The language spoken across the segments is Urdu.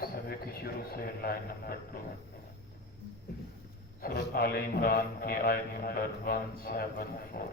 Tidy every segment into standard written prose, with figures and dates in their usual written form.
صفحے کے شروع سے لائن نمبر 2، سورۃ آل عمران کی آیت نمبر 174۔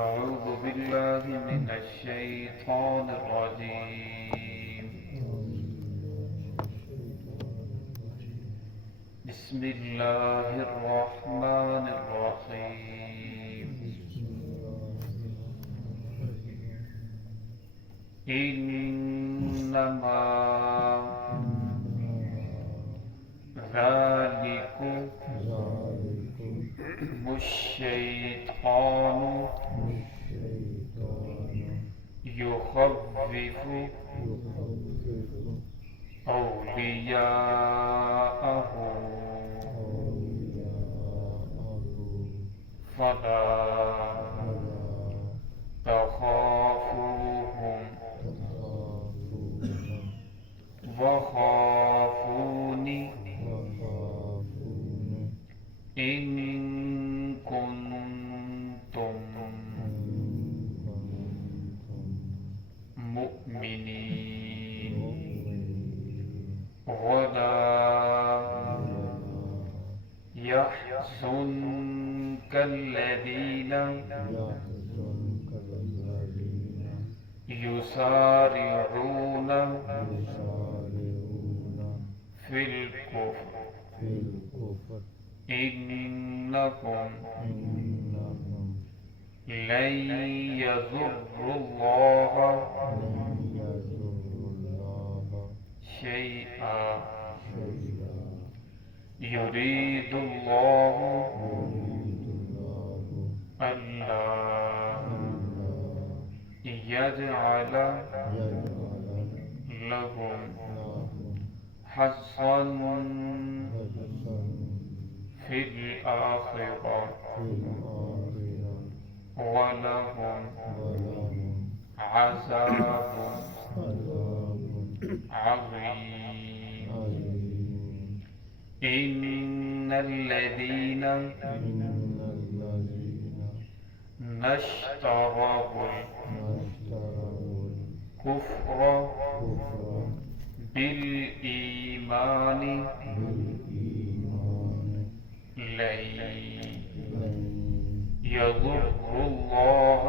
اعوذ باللہ من الشیطان الرجیم، بسم اللہ الرحمن الرحیم، انما ذالکم الشیطان یخوف اولیاءہ فلا تخافوهم وخافونی ان کنتم مؤمنین ولا يحزنك الذين يسارعون في الكفر إنهم لن يضروا الله شيئا يريد الله ألا يجعل لهم حظا في الآخرة ولهم عذاب عظيم إن الذين اشتروا الكفر بالإيمان لن يضروا الله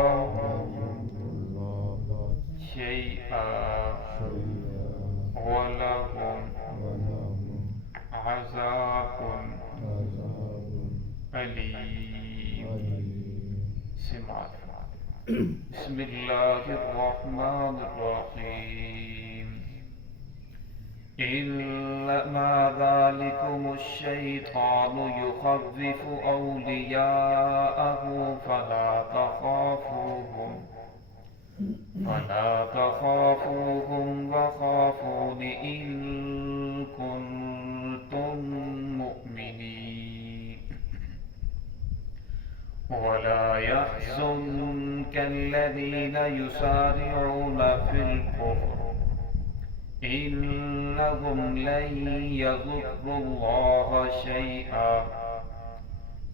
شيئا ولهم عذاب أليم۔ سمعت۔ بسم اللہ الرحمن الرحیم، انما ذلكم الشیطان یخوف اولیاءه فلا تخافوهم وخافون ان کنتم مؤمنین ولا يحزنك الذين يسارعون في الكفر إنهم لن يضروا الله شيئا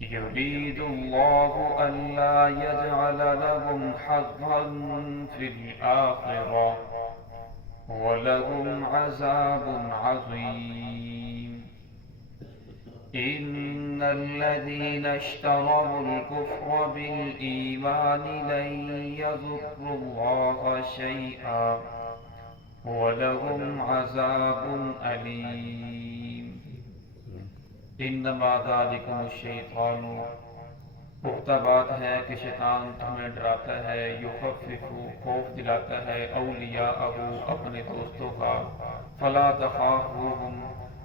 يريد الله ألا يجعل لهم حظا في الآخرة ولهم عذاب عظيم إن الذين اشتروا الكفر بالإيمان لن يضروا الله شيئا ولهم عذاب أليم انما ذلكم الشیطان، پختہ بات ہے کہ شیطان تمہیں ڈراتا ہے، یخفف خوف دلاتا ہے، اولیاءہ اپنے دوستوں کا، فلا تخافوہم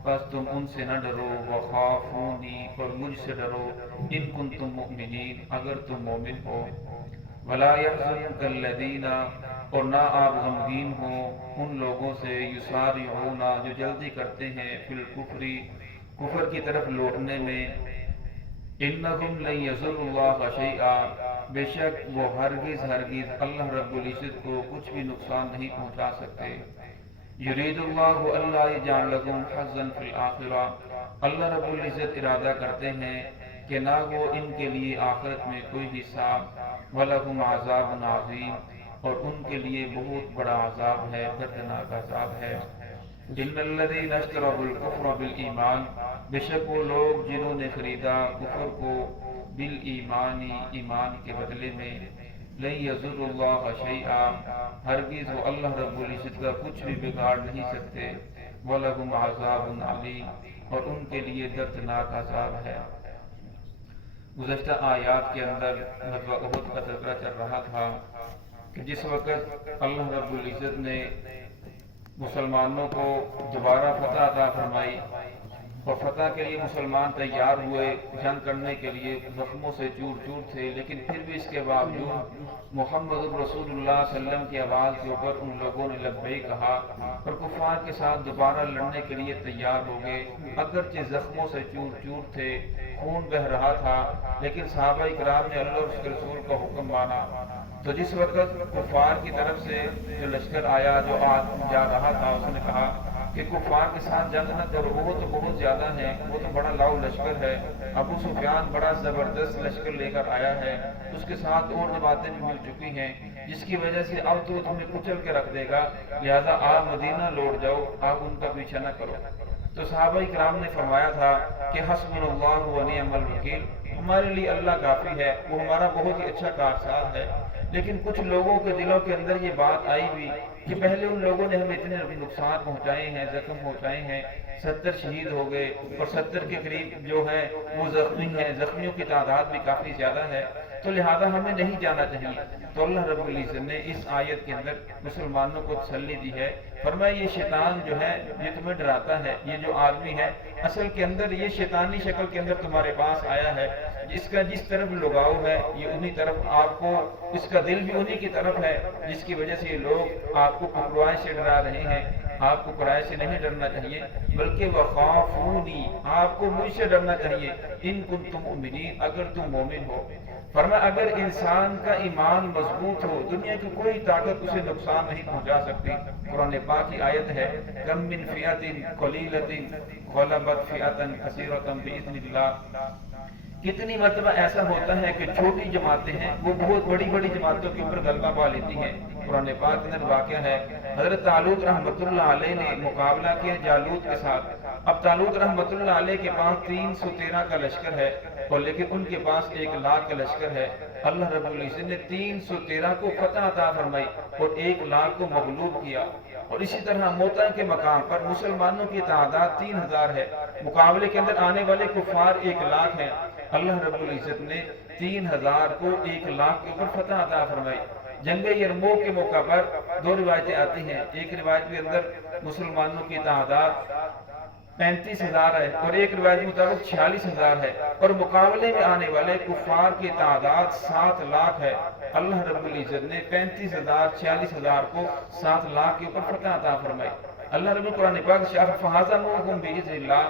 بس تم ان سے نہ ڈرو، وخافونی اور مجھ سے ڈرو، ان کنتم مؤمنین اگر تم مومن ہو، ولا يحزنك الذین اور نہ آپ غمگین ہو ان لوگوں سے، یسارعون جو جلدی کرتے ہیں، فی الکفر کفر کی طرف لوٹنے میں، انہم لن یضروا اللہ شیئا بے شک وہ ہرگز اللہ رب العزت کو کچھ بھی نقصان نہیں پہنچا سکتے، یرید اللہ اللہ یجعل لکم حظا فی الآخرہ اللہ رب العزت ارادہ کرتے ہیں کہ نہ ہو ان کے لیے آخرت میں کوئی حصہ، وَلَهُمْ عَذَابٌ عَظِيمٌ اور ان کے لیے بہت بڑا عذاب ہے، دردناک عذاب ہے۔ ان الذین اشتروا الکفر بالایمان، بے شک وہ لوگ جنہوں نے خریدا کفر کو بالایمان، ایمان کے بدلے میں، لن یضر اللہ شیئا، ہرگز وہ اللہ رب العزت کا کچھ بھی بگاڑ نہیں سکتے، وَلَهُمْ عَذَابٌ عَلِيمٌ، اور ان کے لیے دردناک عذاب ہے۔ گزشتہ آیات کے اندر غزوہ احد کا تذکرہ چل رہا تھا کہ جس وقت اللہ رب العزت نے مسلمانوں کو دوبارہ فتح عطا فرمائی اور فتح کے لیے مسلمان تیار ہوئے جنگ کرنے کے لیے، زخموں سے چور چور تھے، لیکن پھر بھی اس کے باوجود محمد رسول اللہ صلی اللہ علیہ وسلم کی آواز کے اوپر ان لوگوں نے لبیک کہا اور کفار کے ساتھ دوبارہ لڑنے کے لیے تیار ہو گئے۔ اگرچہ زخموں سے چور چور تھے، خون بہہ رہا تھا، لیکن صحابہ کرام نے اللہ اور اس کے رسول کا حکم مانا۔ تو جس وقت کفار کی طرف سے جو لشکر آیا، جو جا رہا تھا، اس نے کہا کہ کفار کے ساتھ جنگ نہ کرو، وہ تو بہت زیادہ ہے، وہ تو بڑا لاؤ لشکر ہے، ابو سفیان بڑا زبردست لشکر لے کر آیا ہے، اس کے ساتھ اور جماعتیں بھی مل چکی ہیں، جس کی وجہ سے اب تو تمہیں کچل کے رکھ دے گا، لہذا آپ مدینہ لوٹ جاؤ، آپ ان کا پیچھا نہ کرو۔ تو صحابہ کرام نے فرمایا تھا کہ حسبنا اللہ و نعم الوکیل، ہمارے لیے اللہ کافی ہے، وہ ہمارا بہت ہی اچھا کارساز ہے۔ لیکن کچھ لوگوں کے دلوں کے اندر یہ بات آئی بھی کہ پہلے ان لوگوں نے ہمیں اتنے نقصان پہنچائے ہیں، زخم پہنچائے ہیں، 70 شہید ہو گئے اور 70 کے قریب جو ہے وہ زخمی ہیں، زخمیوں کی تعداد بھی کافی زیادہ ہے، تو لہذا ہمیں نہیں جانا چاہیے۔ تو اللہ رب العزت نے اس آیت کے اندر مسلمانوں کو تسلی دی ہے، فرمایا یہ شیطان جو ہے یہ تمہیں ڈراتا ہے، یہ جو آدمی ہے اصل کے اندر یہ شیطانی شکل کے اندر تمہارے پاس آیا ہے، اس کا جس طرف لگاؤ ہے یہ انہی طرف، آپ کو اس کا دل بھی انہی کی طرف ہے، جس کی وجہ سے یہ لوگ آپ کو قرآن سے ڈرا رہے ہیں۔ آپ کو قرآن سے نہیں ڈرنا چاہیے، بلکہ وخافونی، آپ کو مجھ سے ڈرنا چاہیے، ان کنتم مؤمنین، اگر تم مومن ہو۔ فرمایا اگر انسان کا ایمان مضبوط ہو، دنیا کی کوئی طاقت اسے نقصان نہیں پہنچا سکتی۔ قرآن پاک کی آیت ہے کم من فئۃ قلیلۃ غلبت فئۃ کثیرۃ باذن اللہ، کتنی مرتبہ ایسا ہوتا ہے کہ چھوٹی جماعتیں ہیں وہ بہت بڑی بڑی جماعتوں کے اوپر غلبہ پا لیتی ہیں۔ قرآن پاک کے اندر واقعہ ہے، حضرت طالوت رحمۃ اللہ علیہ نے مقابلہ کیا جالوت کے ساتھ۔ اب طالوت رحمۃ اللہ علیہ کے پاس 313 کا لشکر ہے اور لیکن ان کے پاس 1 لاکھ کا لشکر ہے۔ اللہ رب العزت نے 313 کو فتح عطا فرمائی اور 1 لاکھ کو مغلوب کیا۔ اور اسی طرح موتا کے مقام پر مسلمانوں کی تعداد 3000 ہے، مقابلے کے اندر آنے والے کفار 1 لاکھ ہیں۔ اللہ رب العزت نے 3000 کو 1 لاکھ کے اوپر فتح عطا فرمائی۔ جنگ یرموک کے موقع پر 2 روایتیں آتی ہیں، ایک روایت کے اندر مسلمانوں کی تعداد 35000 ہے اور ایک روایت کے مطابق 46000 ہے، اور مقابلے میں آنے والے کفار کی تعداد 7 لاکھ ہے۔ اللہ رب العزت نے 35000 46000 کو 7 لاکھ کے اوپر فتح عطا فرمائی۔ اللہ رب القرآن پاک فَهَزَمُوهُمْ بِإِذْنِ اللَّهِ،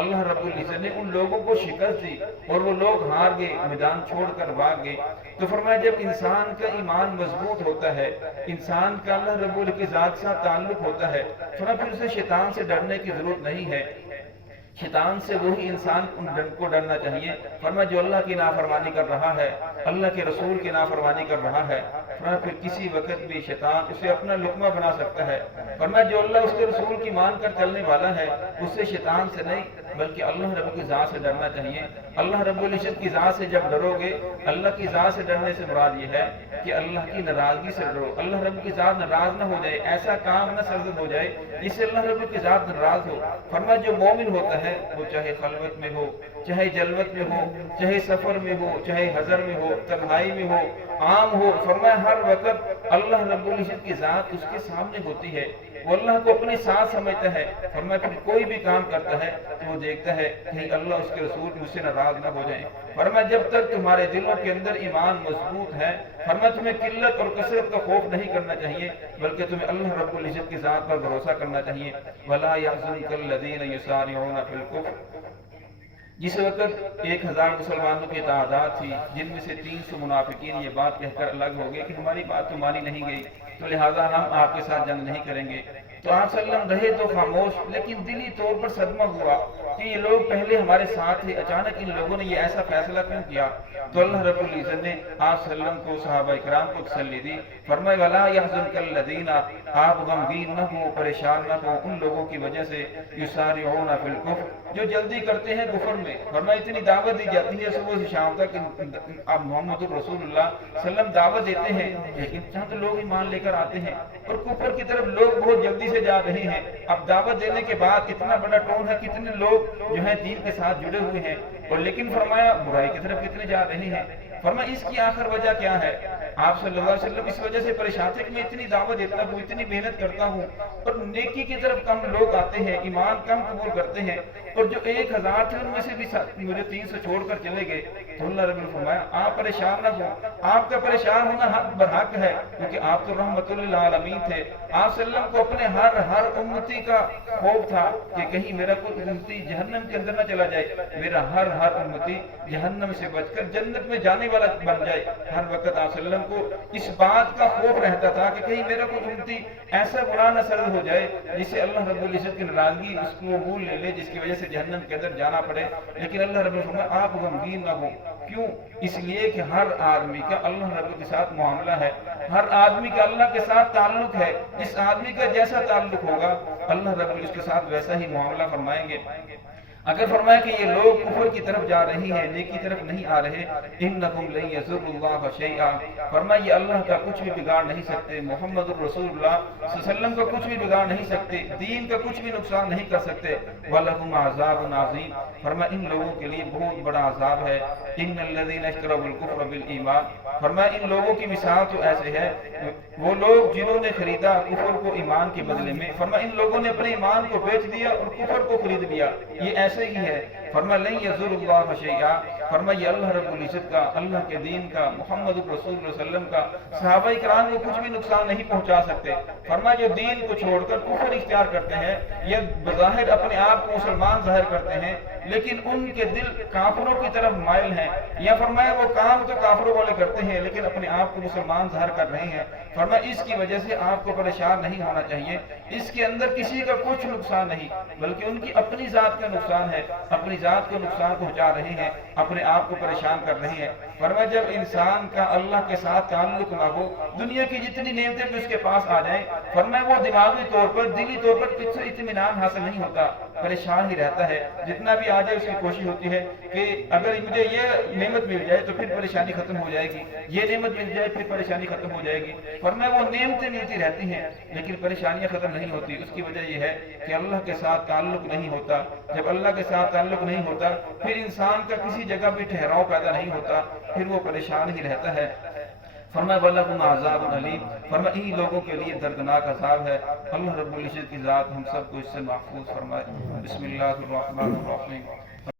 اللہ رب العزت نے ان لوگوں کو شکست دی اور وہ لوگ ہار گئے، میدان چھوڑ کر بھاگ گئے۔ تو فرمایا جب انسان کا ایمان مضبوط ہوتا ہے، انسان کا اللہ رب العزت کی ذات سے تعلق ہوتا ہے، فرمایا پھر اسے شیطان سے ڈرنے کی ضرورت نہیں ہے۔ شیطان سے وہی انسان کو ڈرنا چاہیے، فرمایا جو اللہ کی نافرمانی کر رہا ہے، اللہ کے رسول کی نافرمانی کر رہا ہے، فرمایا پھر کسی وقت بھی شیطان اسے اپنا لقمہ بنا سکتا ہے۔ فرمایا جو اللہ اس کے رسول کی مان کر چلنے والا ہے، اس سے شیطان سے نہیں بلکہ اللہ رب کی ذات سے ڈرنا چاہیے۔ اللہ رب العزت کی ذات سے جب ڈرو گے، اللہ کی ذات سے ڈرنے سے مراد یہ ہے کہ اللہ کی ناراضگی سے ڈرو، اللہ رب کی ذات ناراض نہ ہو جائے، ایسا کام نہ سرزد ہو جائے جس سے اللہ رب کی ذات ناراض ہو۔ فرمایا جو مومن ہوتا ہے وہ چاہے خلوت میں ہو، چاہے جلوت میں ہو، چاہے سفر میں ہو، چاہے حضر میں ہو، تنہائی میں ہو، عام ہو، فرمایا ہر وقت اللہ رب العزت کی ذات اس کے سامنے ہوتی ہے، وہ اللہ کو اپنی ساتھ سمجھتا ہے۔ فرمایا پھر کوئی بھی کام کرتا ہے تو وہ دیکھتا ہے کہیں اللہ اس کے رسول مجھ سے ناراض نہ ہو جائیں۔ فرمایا جب تک تمہارے دلوں کے اندر ایمان مضبوط ہے، فرمایا تمہیں قلت اور کثرت کا خوف نہیں کرنا چاہیے بلکہ تمہیں اللہ رب العزت کی ذات پر بھروسہ کرنا چاہیے۔ وَلَا يَحْزُنكَ الَّذِينَ يُسَارِعُونَ فِي الْكُفْرِ، جس وقت 1000 مسلمانوں کی تعداد تھی جن میں سے 300 منافقین یہ بات کہہ کر الگ ہو گئے کہ ہماری بات تو مانی نہیں گئی تو لہٰذا ہم آپ کے ساتھ جنگ نہیں کریں گے۔ تو آپ صلی اللہ علیہ وسلم رہے تو خاموش، لیکن دلی طور پر صدمہ ہوا کہ یہ لوگ پہلے ہمارے ساتھ تھے، اچانک ان لوگوں نے یہ ایسا فیصلہ کیوں کیا؟ تو اللہ رب العزت نے آپ صلی اللہ علیہ وسلم کو، صحابہ کرام کو تسلی دی، فرمائے وَلَا يَحْزُنْكَ الَّذِينَ، آپ غمگین نہ ہو، پریشان نہ ہو ان لوگوں کی وجہ سے یسارعون فی الکفر، جو جلدی کرتے ہیں کفر میں۔ فرمایا اتنی دعوت دی جاتی ہے صبح سے شام تک، آپ محمد رسول اللہ صلی اللہ علیہ وسلم دعوت دیتے ہیں، لیکن چند لوگ ایمان لے کر آتے ہیں اور کفر کی طرف لوگ بہت جلدی سے جا رہے ہیں۔ اب دعوت دینے کے بعد اتنا بڑا ٹون ہے، کتنے لوگ جو ہیں دین کے ساتھ جڑے ہوئے ہیں، اور لیکن فرمایا برائی کی طرف کتنے جا رہے ہیں۔ فرمایا اس کی آخر وجہ کیا ہے؟ آپ صلی اللہ علیہ وسلم اس وجہ سے پریشان تھے کہ میں اتنی دعوت دیتا ہوں، اتنی محنت کرتا ہوں، اور نیکی کی طرف کم لوگ آتے ہیں، ایمان کم قبول کرتے ہیں، اور جو 1000 تھے ان میں سے بھی مجھے 300 چھوڑ کر چلے گئے۔ تو اللہ رب نے فرمایا آپ پریشان نہ ہو، آپ کا پریشان ہونا حق برحق ہے، کیونکہ آپ تو رحمت للعالمین تھے۔ آپ صلی اللہ علیہ وسلم کو اپنے ہر امتی کا خوف تھا کہ کہیں میرا کوئی امتی جہنم کے اندر نہ چلا جائے، میرا ہر امتی جہنم سے بچ کر جنت میں جانے والا بن جائے۔ ہر وقت آپ صلی اللہ علیہ وسلم کو اس بات کا خوف رہتا تھا کہ کہیں میرا کوئی امتی ایسا گناہ نہ سرد ہو جائے جسے اللہ رب العزت کی ناراضگی اس کو بھول لے لے، جس کی وجہ سے جہنم کے اندر جانا پڑے۔ لیکن اللہ رب العزت نے آپ غمگین نہ ہو، کیوں؟ اس لیے کہ ہر آدمی کا اللہ رب کے ساتھ معاملہ ہے، ہر آدمی کا اللہ کے ساتھ تعلق ہے، اس آدمی کا جیسا تعلق ہوگا اللہ رب اس کے ساتھ ویسا ہی معاملہ فرمائیں گے۔ اگر فرمایا کہ یہ لوگ کفر کی طرف جا رہی ہیں، نیکی کی طرف نہیں آ رہے، انکم لن یضروا اللہ شیئا، فرمایا یہ اللہ کا کچھ بھی بگاڑ نہیں سکتے، محمد الرسول اللہ صلی اللہ علیہ وسلم کا کچھ بھی بگاڑ نہیں سکتے، دین کا کچھ بھی نقصان نہیں کر سکتے۔ وَلَهُمْ عَذَابٌ عَظِيمٌ، فرمایا ان لوگوں کے لیے بہت بڑا عذاب ہے۔ ان الذین اشتروا الکفر بالایمان، فرمایا ان لوگوں کی مثال تو ایسے ہے، وہ لوگ جنہوں نے خریدا کفر کو ایمان کے بدلے میں، فرمایا ان لوگوں نے اپنے ایمان کو بیچ دیا اور کفر کو خرید لیا، یہ ایسے ہی ہے۔ فرمایا لن یضر اللہ شیئا، فرمایا یہ اللہ رب العزت کا، اللہ کے دین کا، محمد رسول اللہ صلی اللہ علیہ وسلم کا، صحابہ کرام کو کچھ بھی نقصان نہیں پہنچا سکتے۔ فرمایا جو دین کو چھوڑ کر کفر اختیار کرتے ہیں، یہ بظاہر اپنے آپ کو مسلمان ظاہر کرتے ہیں لیکن ان کے دل کافروں کی طرف مائل ہیں، یا فرمایا وہ کام تو کافروں والے کرتے ہیں لیکن اپنے آپ کو مسلمان ظاہر کر رہے ہیں۔ فرمایا اس کی وجہ سے آپ کو پریشان نہیں ہونا چاہیے، اس کے اندر کسی کا کچھ نقصان نہیں، بلکہ ان کی اپنی ذات کا نقصان ہے، اپنی ذات کو نقصان پہنچا رہے ہیں، اپنے آپ کو پریشان کر رہے ہیں۔ فرمایا جب انسان کا اللہ کے ساتھ تعلق نہ ہو، دنیا کی جتنی نعمتیں بھی اس کے پاس آ جائیں، فرمایا وہ دماغی طور پر، دلی طور پر کچھ اطمینان حاصل نہیں ہوتا، پریشان ہی رہتا ہے۔ جتنا بھی آ جائے اس کی کوشش ہوتی ہے کہ اگر مجھے یہ نعمت مل جائے تو پھر پریشانی ختم ہو جائے گی، یہ نعمت مل جائے پھر پریشانی ختم ہو جائے گی۔ فرمایا وہ نعمتیں ملتی رہتی ہیں لیکن پریشانیاں ختم نہیں ہوتی۔ اس کی وجہ یہ ہے کہ اللہ کے ساتھ تعلق نہیں ہوتا۔ جب اللہ کے ساتھ تعلق نہیں ہوتا پھر انسان کا کسی جگہ بھی ٹھہراؤ پیدا نہیں ہوتا، پھر وہ پریشان ہی رہتا ہے۔ فرمایا وَلَهُمْ عَذَابٌ عَلِيمٌ، فرمایا انہی لوگوں کے لیے دردناک عذاب ہے۔ اللہ رب العزت کی ذات ہم سب کو اس سے محفوظ فرمائے۔ بسم اللہ الرحمن الرحیم۔